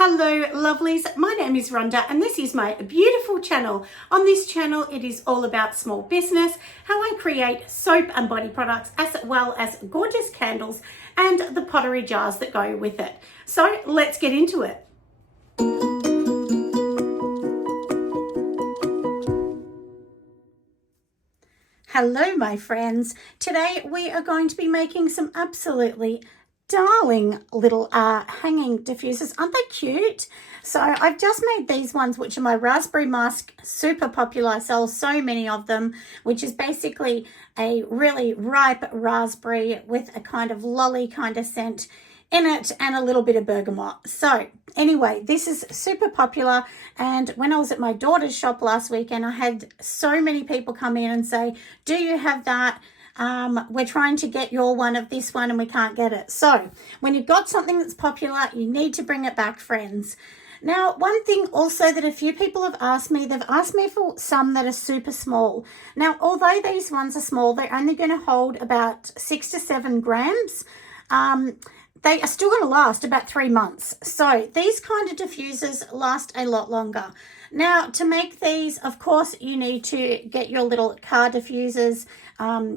Hello lovelies, my name is Rhonda and this is my beautiful channel. On this channel it is all about small business, how I create soap and body products as well as gorgeous candles and the pottery jars that go with it. So let's get into it. Hello my friends, today we are going to be making some absolutely darling little hanging diffusers. Aren't they cute? So I've just made these ones, which are my raspberry musk, super popular. I sell so many of them, which is basically a really ripe raspberry with a kind of lolly kind of scent in it and a little bit of bergamot. So anyway, this is super popular, and when I was at my daughter's shop last weekend, I had so many people come in and say, do you have that? We're trying to get your one of this one and we can't get it. So when you've got something that's popular, you need to bring it back, friends. Now, one thing also that a few people have asked me, they've asked me for some that are super small. Now, although these ones are small, they're only going to hold about 6 to 7 grams. They are still going to last about 3 months. So these kind of diffusers last a lot longer. Now, to make these, of course, you need to get your little car diffusers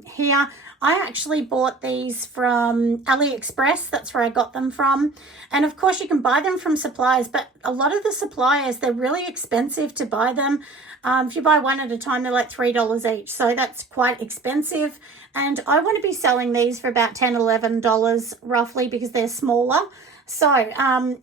here. I actually bought these from AliExpress. That's where I got them from. And of course, you can buy them from suppliers, but a lot of the suppliers, they're really expensive to buy them. If you buy one at a time, they're like $3 each. So that's quite expensive. And I want to be selling these for about $10, $11 roughly because they're smaller. So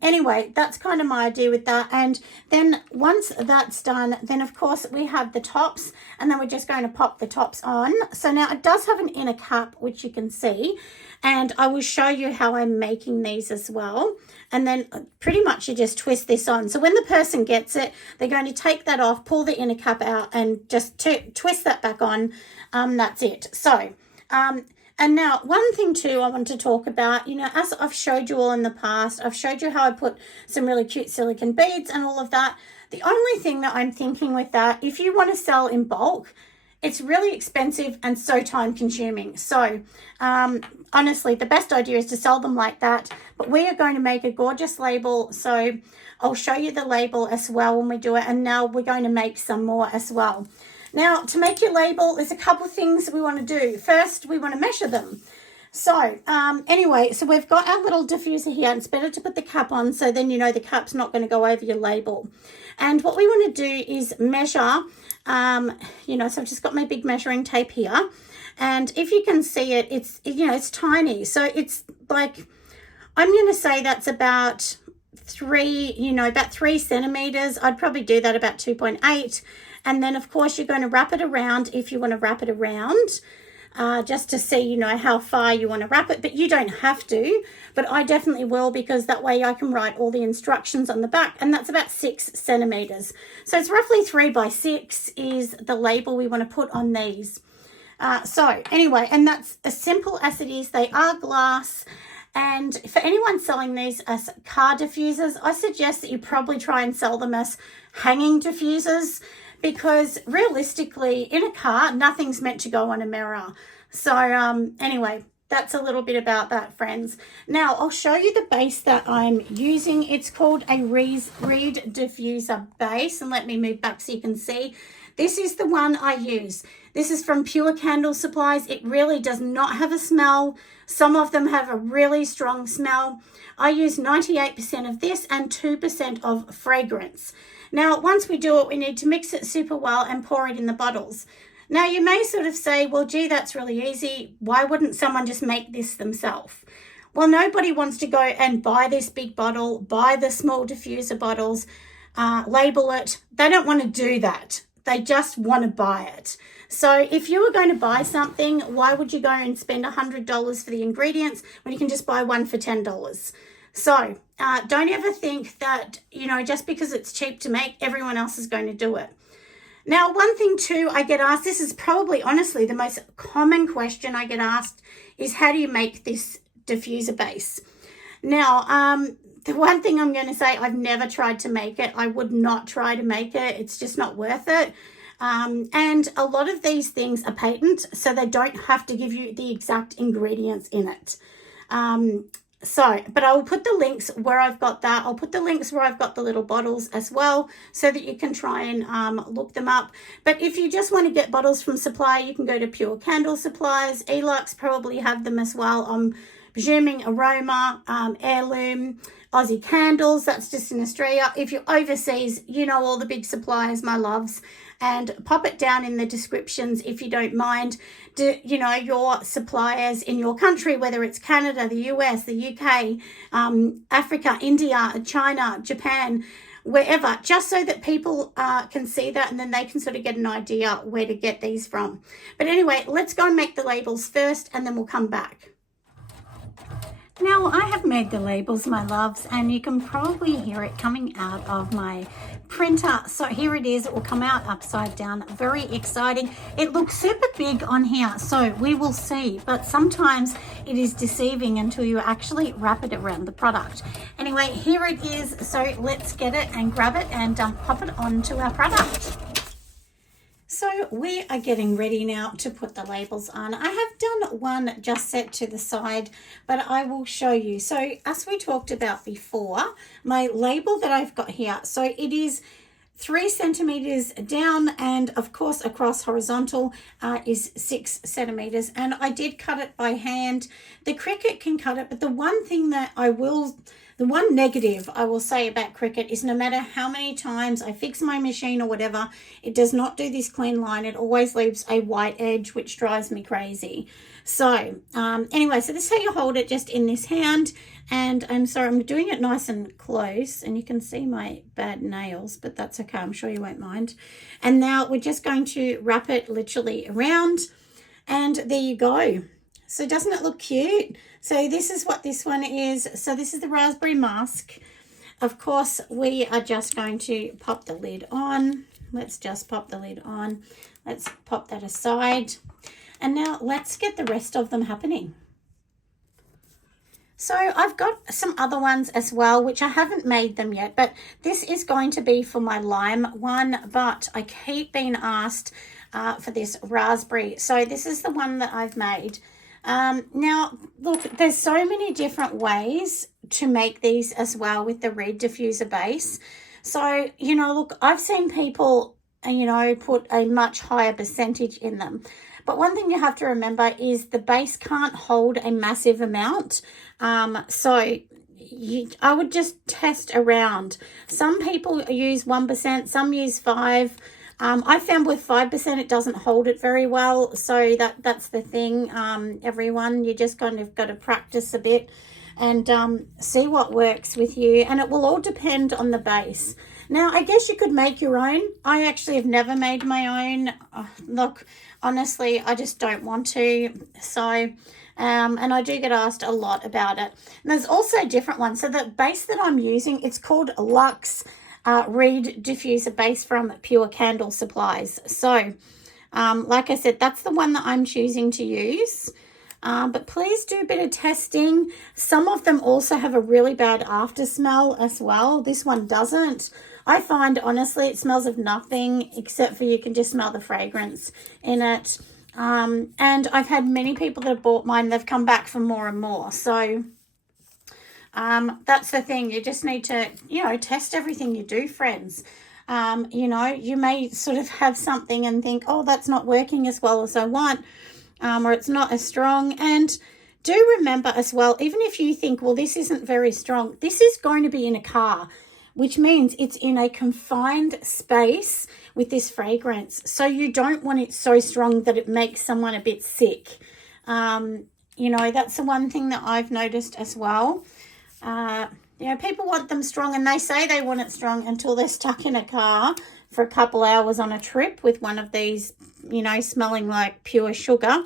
anyway, that's kind of my idea with that. And then once that's done, then of course we have the tops, and then we're just going to pop the tops on. So now it does have an inner cap, which you can see, and I will show you how I'm making these as well. And then pretty much you just twist this on. So when the person gets it, they're going to take that off, pull the inner cap out, and just twist that back on. That's it. So and now, one thing too I want to talk about, as I've showed you all in the past, I've showed you how I put some really cute silicone beads and all of that. The only thing that I'm thinking with that, if you want to sell in bulk, it's really expensive and so time consuming. So honestly, the best idea is to sell them like that. But we are going to make a gorgeous label. So I'll show you the label as well when we do it. And now we're going to make some more as well. Now, to make your label, there's a couple of things that we want to do. First, we want to measure them. So, anyway, so we've got our little diffuser here, and it's better to put the cap on so then you know the cap's not going to go over your label. And what we want to do is measure, so I've just got my big measuring tape here. And if you can see it, it's, it's tiny. So it's like, I'm going to say that's about 3 centimeters. I'd probably do that about 2.8. And then, of course, you're going to wrap it around if you want to wrap it around, just to see, how far you want to wrap it. But you don't have to, but I definitely will, because that way I can write all the instructions on the back. And that's about 6 centimeters. So it's roughly 3 by 6 is the label we want to put on these. So anyway, and that's as simple as it is. They are glass. And for anyone selling these as car diffusers, I suggest that you probably try and sell them as hanging diffusers, because realistically in a car, nothing's meant to go on a mirror. So anyway, that's a little bit about that, friends. Now I'll show you the base that I'm using. It's called a reed diffuser base, and let me move back so you can see. This is the one I use. This is from Pure Candle Supplies. It really does not have a smell. Some of them have a really strong smell. I use 98% of this and 2% of fragrance. Now, once we do it, we need to mix it super well and pour it in the bottles. Now, you may sort of say, well, gee, that's really easy. Why wouldn't someone just make this themselves? Well, nobody wants to go and buy this big bottle, buy the small diffuser bottles, label it. They don't want to do that. They just want to buy it. So if you were going to buy something, why would you go and spend $100 for the ingredients when you can just buy one for $10? So don't ever think that, just because it's cheap to make, everyone else is going to do it. Now, one thing too, I get asked, this is probably honestly the most common question I get asked, is how do you make this diffuser base? Now, the one thing I'm going to say, I've never tried to make it. I would not try to make it. It's just not worth it. And a lot of these things are patent, so they don't have to give you the exact ingredients in it. So, but I will put the links where I've got that. I'll put the links where I've got the little bottles as well, so that you can try and look them up. But if you just want to get bottles from supply, you can go to Pure Candle Supplies. Elux probably have them as well. I'm presuming Aroma, Heirloom, Aussie Candles, that's just in Australia. If you're overseas, you know all the big suppliers, my loves. And pop it down in the descriptions if you don't mind. You know, your suppliers in your country, whether it's Canada, the US, the UK, Africa, India, China, Japan, wherever, just so that people can see that, and then they can sort of get an idea where to get these from. But anyway, let's go and make the labels first, and then we'll come back. Now, I have made the labels, my loves, and you can probably hear it coming out of my printer. So here it is. It will come out upside down. Very exciting. It looks super big on here, so we will see. But sometimes it is deceiving until you actually wrap it around the product. Anyway, here it is. So let's get it and grab it and pop it onto our product. So we are getting ready now to put the labels on. I have done one just set to the side, but I will show you. So as we talked about before, my label that I've got here, so it is 3 centimeters down, and of course across horizontal is 6 centimeters, and I did cut it by hand. The Cricut can cut it, but the one thing that the one negative I will say about Cricut is no matter how many times I fix my machine or whatever, it does not do this clean line. It always leaves a white edge, which drives me crazy. So anyway, so this is how you hold it, just in this hand. And I'm sorry, I'm doing it nice and close, and you can see my bad nails, but that's okay. I'm sure you won't mind. And now we're just going to wrap it literally around, and there you go. So doesn't it look cute? So this is what this one is. So this is the raspberry musk. Of course, we are just going to pop the lid on. Let's just pop the lid on. Let's pop that aside. And now let's get the rest of them happening. So I've got some other ones as well, which I haven't made them yet, but this is going to be for my lime one, but I keep being asked for this raspberry. So this is the one that I've made. Now, look, there's so many different ways to make these as well with the reed diffuser base. So, you know, look, I've seen people, you know, put a much higher percentage in them. But one thing you have to remember is the base can't hold a massive amount. I would just test around. Some people use 1%, some use 5%. I found with 5% it doesn't hold it very well, so that's the thing. Everyone, you just kind of got to practice a bit and see what works with you, and it will all depend on the base. Now, I guess you could make your own. I actually have never made my own. Look, honestly, I just don't want to. So, and I do get asked a lot about it. And there's also different ones. So the base that I'm using, it's called Luxe Reed Diffuser Base from Pure Candle Supplies. So, like I said, that's the one that I'm choosing to use. But please do a bit of testing. Some of them also have a really bad after smell as well. This one doesn't. I find, honestly, it smells of nothing except for you can just smell the fragrance in it. And I've had many people that have bought mine. They've come back for more and more. So that's the thing. You just need to, you know, test everything you do, friends. You know, you may sort of have something and think, oh, that's not working as well as I want. Or it's not as strong. And do remember as well, even if you think, well, this isn't very strong, this is going to be in a car, which means it's in a confined space with this fragrance. So you don't want it so strong that it makes someone a bit sick. You know, that's the one thing that I've noticed as well. You know, people want them strong, and they say they want it strong until they're stuck in a car for a couple hours on a trip with one of these, you know, smelling like pure sugar,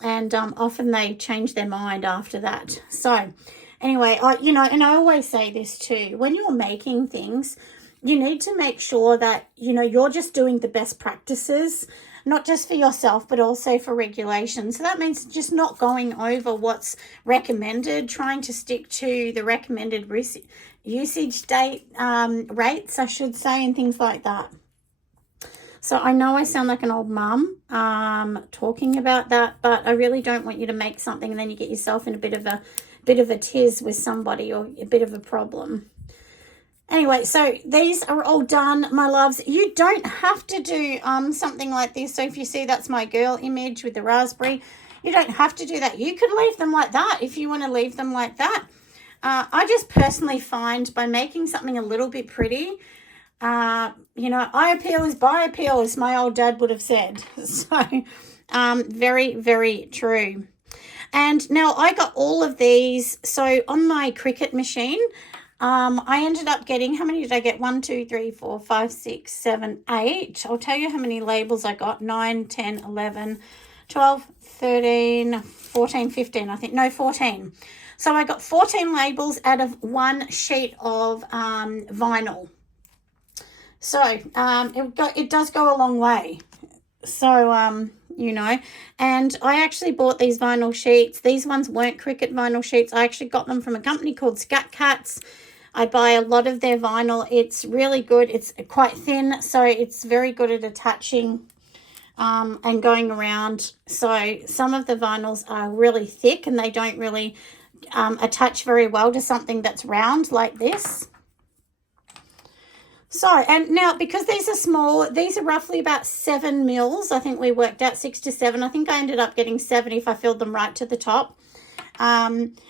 and often they change their mind after that. So anyway, you know, and I always say this too, when you're making things, you need to make sure that, you know, you're just doing the best practices, not just for yourself, but also for regulation. So that means just not going over what's recommended, trying to stick to the recommended usage date rates, I should say, and things like that. So I know I sound like an old mum talking about that, but I really don't want you to make something and then you get yourself in a bit of bit of a tiz with somebody or a bit of a problem. Anyway, so these are all done, my loves. You don't have to do something like this. So if you see, that's my girl image with the raspberry. You don't have to do that. You could leave them like that if you want to leave them like that. I just personally find by making something a little bit pretty, you know, eye appeal is buy appeal, as my old dad would have said. So very, very true. And now I got all of these. So on my Cricut machine, I ended up getting, how many did I get? 1, 2, 3, 4, 5, 6, 7, 8. I'll tell you how many labels I got. 9, 10, 11, 12, 13, 14, 15, I think. No, 14. So I got 14 labels out of one sheet of vinyl. So it does go a long way. So, you know, and I actually bought these vinyl sheets. These ones weren't Cricut vinyl sheets. I actually got them from a company called Scat Cats. I buy a lot of their vinyl. It's really good. It's quite thin, so it's very good at attaching and going around. So some of the vinyls are really thick and they don't really attach very well to something that's round like this. So, and now because these are small, these are roughly about 7 mils. I think we worked out 6 to 7. I think I ended up getting 7 if I filled them right to the top.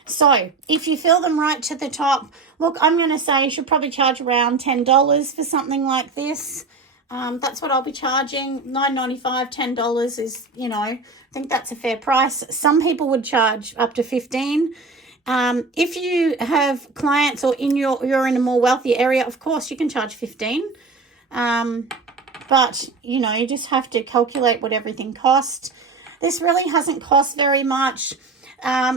So if you fill them right to the top, look, I'm going to say you should probably charge around $10 for something like this. That's what I'll be charging. $9.95, $10 is, you know, I think that's a fair price. Some people would charge up to $15. If you have clients or you're in a more wealthy area, of course you can charge $15. But you know, you just have to calculate what everything costs. This really hasn't cost very much.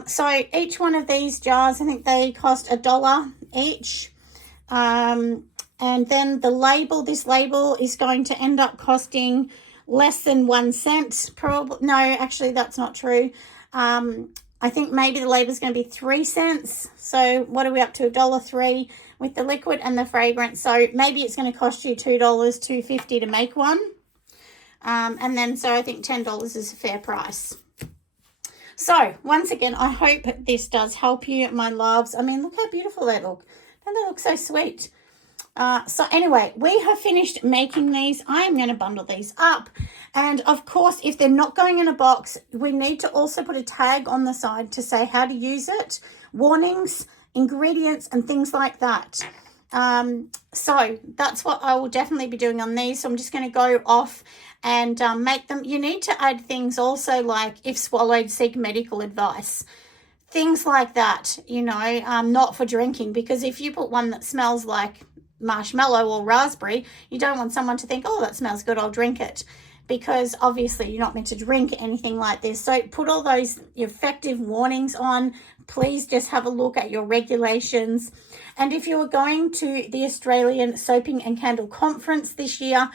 So each one of these jars, I think they cost $1 each. And then the label, this label is going to end up costing less than 1 cent. Probably, no, actually that's not true. I think maybe the label is going to be 3 cents. So what are we up to? $1.03 with the liquid and the fragrance. So maybe it's going to cost you $2, $2.50 to make one. And then so I think $10 is a fair price. So once again, I hope this does help you, my loves. I mean, look how beautiful they look. Don't they look so sweet? So anyway, we have finished making these. I am going to bundle these up. And of course, if they're not going in a box, we need to also put a tag on the side to say how to use it, warnings, ingredients, and things like that. So that's what I will definitely be doing on these. So I'm just going to go off and make them. You need to add things also like if swallowed, seek medical advice. Things like that, you know, not for drinking. Because if you put one that smells like marshmallow or raspberry, you don't want someone to think, oh, that smells good, I'll drink it. Because obviously you're not meant to drink anything like this. So put all those effective warnings on. Please just have a look at your regulations. And if you are going to the Australian Soaping and Candle Conference this year,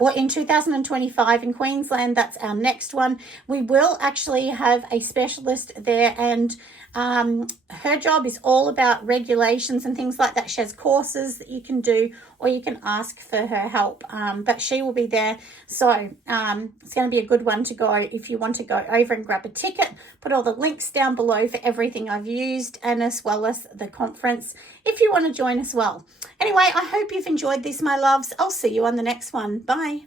or in 2025 in Queensland, that's our next one, we will actually have a specialist there, and her job is all about regulations and things like that. She has courses that you can do, or you can ask for her help, but she will be there. So it's going to be a good one to go if you want to go over and grab a ticket. Put all the links down below for everything I've used, and as well as the conference if you want to join as well. Anyway, I hope you've enjoyed this, my loves. I'll see you on the next one. Bye.